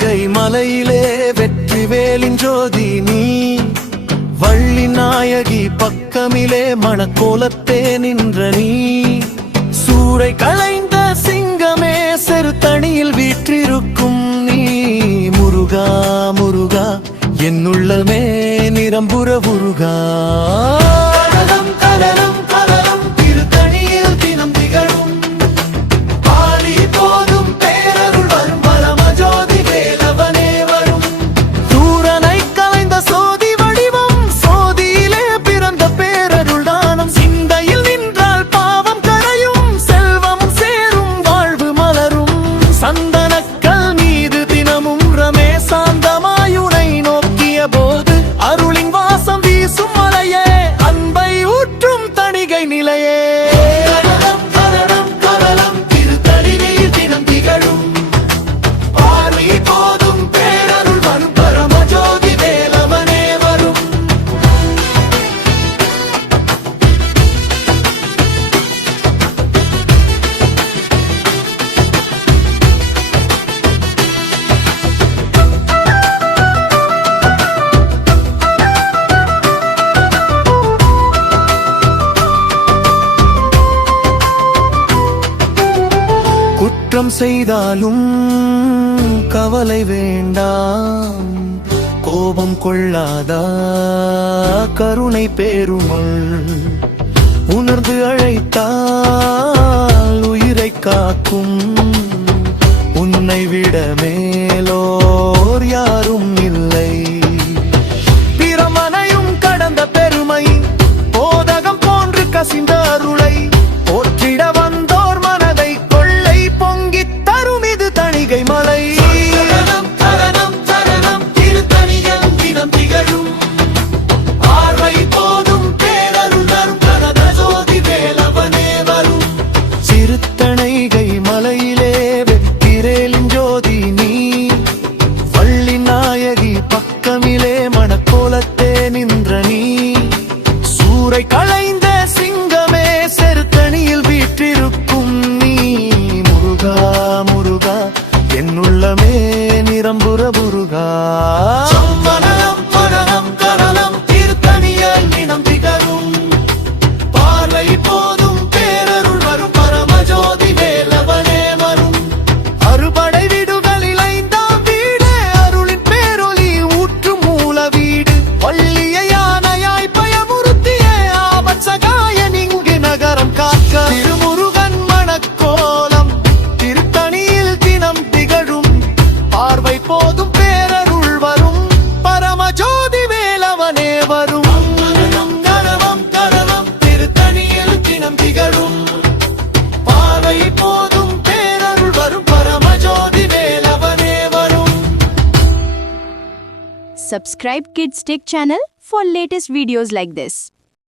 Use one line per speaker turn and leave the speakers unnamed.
வைகை மலையிலே வெற்றி வேலின் ஜோதி நீ. வள்ளி நாயகி பக்கமிலே மணக்கோலத்தே நின்ற நீ. சூரை களைந்த சிங்கமே செருத்தணியில் வீற்றிருக்கும் நீ. முருகா முருகா என்னுள்ளமே நிரம்புற முருகா குற்றம் செய்தாலும் கவலை வேண்டாம். கோபம் கொள்ளாதா? கருணை பேருமல் உணர்ந்து அழைத்தால் உயிரை காக்கும். உன்னை விடமே கோலத்தே நின்ற நீ. சூறை களை
Subscribe Kids Tech channel for latest videos like this.